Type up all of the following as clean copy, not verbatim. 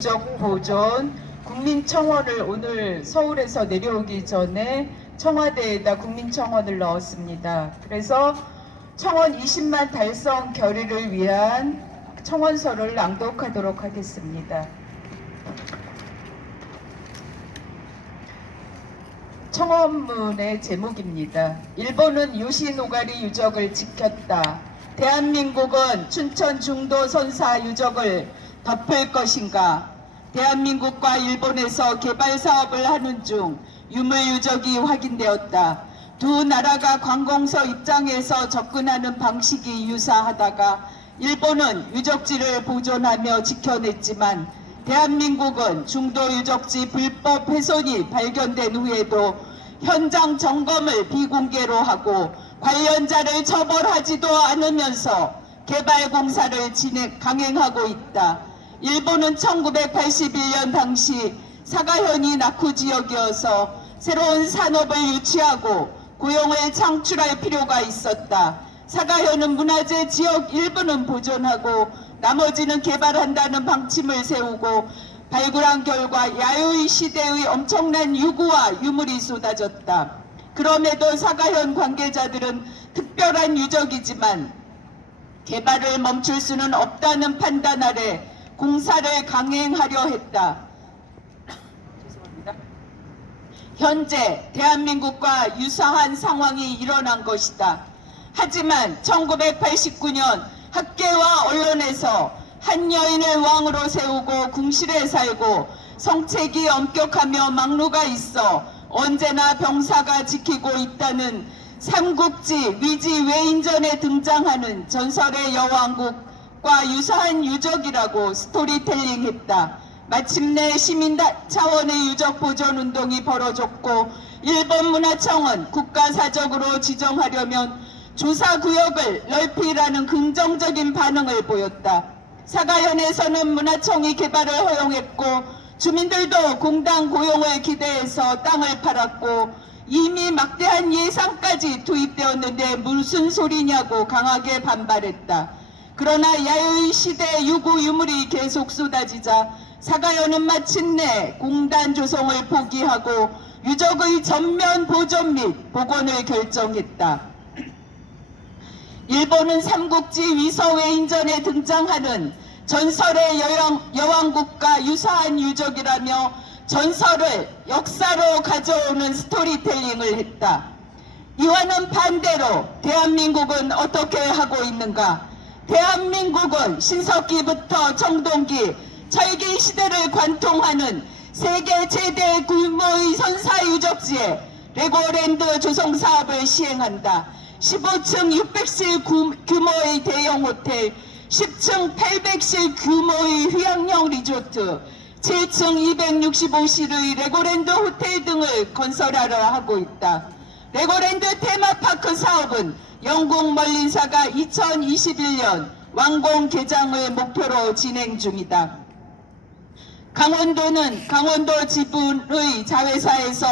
유적 보존 국민청원을 오늘 서울에서 내려오기 전에 청와대에다 국민청원을 넣었습니다. 그래서 청원 20만 달성 결의를 위한 청원서를 낭독하도록 하겠습니다. 청원문의 제목입니다. 일본은 요시노가리 유적을 지켰다. 대한민국은 춘천 중도 선사 유적을 덮을 것인가? 대한민국과 일본에서 개발 사업을 하는 중 유물 유적이 확인되었다. 두 나라가 관공서 입장에서 접근하는 방식이 유사하다가 일본은 유적지를 보존하며 지켜냈지만 대한민국은 중도 유적지 불법 훼손이 발견된 후에도 현장 점검을 비공개로 하고 관련자를 처벌하지도 않으면서 개발 공사를 강행하고 있다. 일본은 1981년 당시 사가현이 낙후 지역이어서 새로운 산업을 유치하고 고용을 창출할 필요가 있었다. 사가현은 문화재 지역 일부는 보존하고 나머지는 개발한다는 방침을 세우고 발굴한 결과 야요이 시대의 엄청난 유구와 유물이 쏟아졌다. 그럼에도 사가현 관계자들은 특별한 유적이지만 개발을 멈출 수는 없다는 판단 아래 공사를 강행하려 했다. 죄송합니다. 현재 대한민국과 유사한 상황이 일어난 것이다. 하지만 1989년 학계와 언론에서 한 여인을 왕으로 세우고 궁실에 살고 성책이 엄격하며 막루가 있어 언제나 병사가 지키고 있다는 삼국지 위지 외인전에 등장하는 전설의 여왕국과 유사한 유적이라고 스토리텔링했다. 마침내 시민 차원의 유적 보존 운동이 벌어졌고 일본 문화청은 국가사적으로 지정하려면 조사구역을 넓히라는 긍정적인 반응을 보였다. 사가현에서는 문화청이 개발을 허용했고 주민들도 공당 고용을 기대해서 땅을 팔았고 이미 막대한 예산까지 투입되었는데 무슨 소리냐고 강하게 반발했다. 그러나 야요이 시대 유구 유물이 계속 쏟아지자 사가현은 마침내 공단 조성을 포기하고 유적의 전면 보존 및 복원을 결정했다. 일본은 삼국지 위서외인전에 등장하는 전설의 여왕국과 유사한 유적이라며 전설을 역사로 가져오는 스토리텔링을 했다. 이와는 반대로 대한민국은 어떻게 하고 있는가? 대한민국은 신석기부터 청동기, 철기 시대를 관통하는 세계 최대 규모의 선사 유적지에 레고랜드 조성 사업을 시행한다. 15층 600실 규모의 대형 호텔, 10층 800실 규모의 휴양용 리조트, 7층 265실의 레고랜드 호텔 등을 건설하려 하고 있다. 레고랜드 테마파크 사업은 영국 멀린사가 2021년 완공 개장을 목표로 진행 중이다. 강원도는 강원도 지분의 자회사에서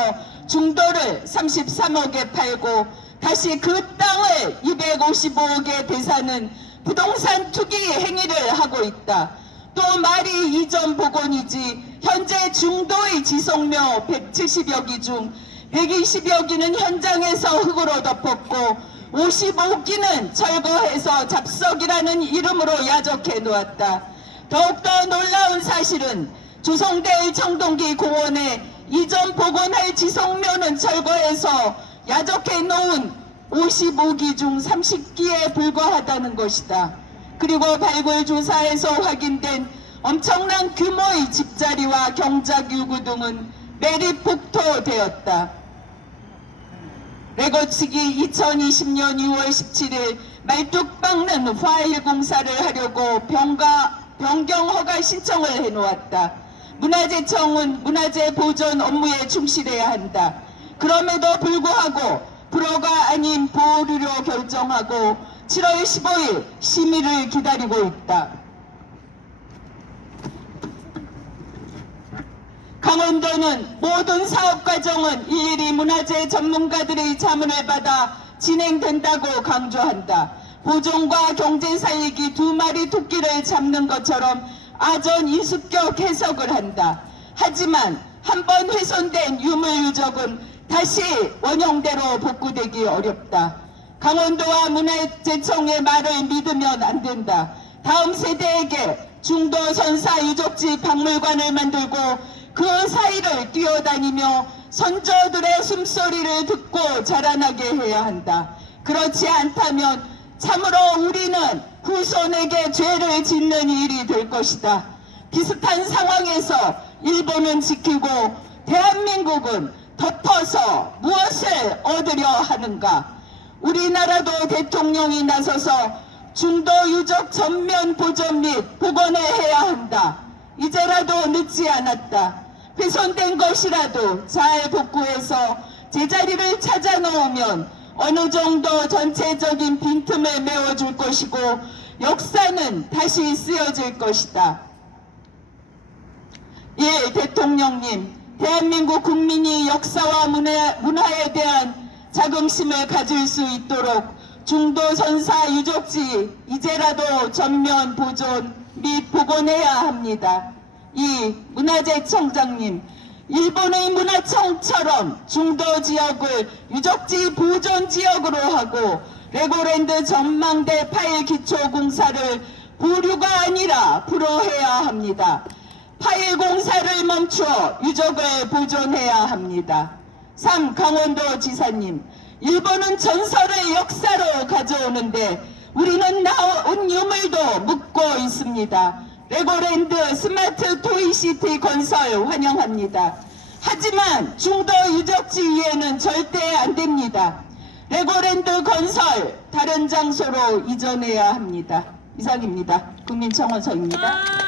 중도를 33억에 팔고 다시 그 땅을 255억에 되사는 부동산 투기 행위를 하고 있다. 또 말이 이전 복원이지 현재 중도의 지속료 170여 기 중 120여 기는 현장에서 흙으로 덮었고 55기는 철거해서 잡석이라는 이름으로 야적해 놓았다. 더욱더 놀라운 사실은 조성될 청동기 공원에 이전 복원할 지속료는 철거해서 야적해 놓은 55기 중 30기에 불과하다는 것이다. 그리고 발굴 조사에서 확인된 엄청난 규모의 집자리와 경작 유구 등은 매립폭토되었다. 레고 측이 2020년 6월 17일 말뚝박는 화일 공사를 하려고 변경 허가 신청을 해놓았다. 문화재청은 문화재 보존 업무에 충실해야 한다. 그럼에도 불구하고 불허가 아닌 보류로 결정하고 7월 15일 심의를 기다리고 있다. 강원도는 모든 사업 과정은 일일이 문화재 전문가들의 자문을 받아 진행된다고 강조한다. 보존과 경제 살리기 두 마리 토끼를 잡는 것처럼 아전 인수격 해석을 한다. 하지만 한번 훼손된 유물유적은 다시 원형대로 복구되기 어렵다. 강원도와 문화재청의 말을 믿으면 안 된다. 다음 세대에게 중도 선사 유적지 박물관을 만들고 그 사이를 뛰어다니며 선조들의 숨소리를 듣고 자라나게 해야 한다. 그렇지 않다면 참으로 우리는 후손에게 죄를 짓는 일이 될 것이다. 비슷한 상황에서 일본은 지키고 대한민국은 덮어서 무엇을 얻으려 하는가? 우리나라도 대통령이 나서서 중도 유적 전면 보존 및 복원을 해야 한다. 이제라도 늦지 않았다. 훼손된 것이라도 잘 복구해서 제자리를 찾아 놓으면 어느 정도 전체적인 빈틈을 메워줄 것이고 역사는 다시 쓰여질 것이다. 예, 대통령님, 대한민국 국민이 역사와 문화에 대한 자긍심을 가질 수 있도록 중도 선사 유적지 이제라도 전면 보존 및 복원해야 합니다. 이 문화재청장님, 일본의 문화청처럼 중도 지역을 유적지 보존 지역으로 하고 레고랜드 전망대 파일 기초 공사를 보류가 아니라 불허해야 합니다. 파일 공사를 멈춰 유적을 보존해야 합니다. 3. 강원도 지사님, 일본은 전설을 역사로 가져오는데 우리는 나온 유물도 묻고 있습니다. 레고랜드 스마트 토이시티 건설 환영합니다. 하지만 중도 유적지 위에는 절대 안 됩니다. 레고랜드 건설 다른 장소로 이전해야 합니다. 이상입니다. 국민청원서입니다.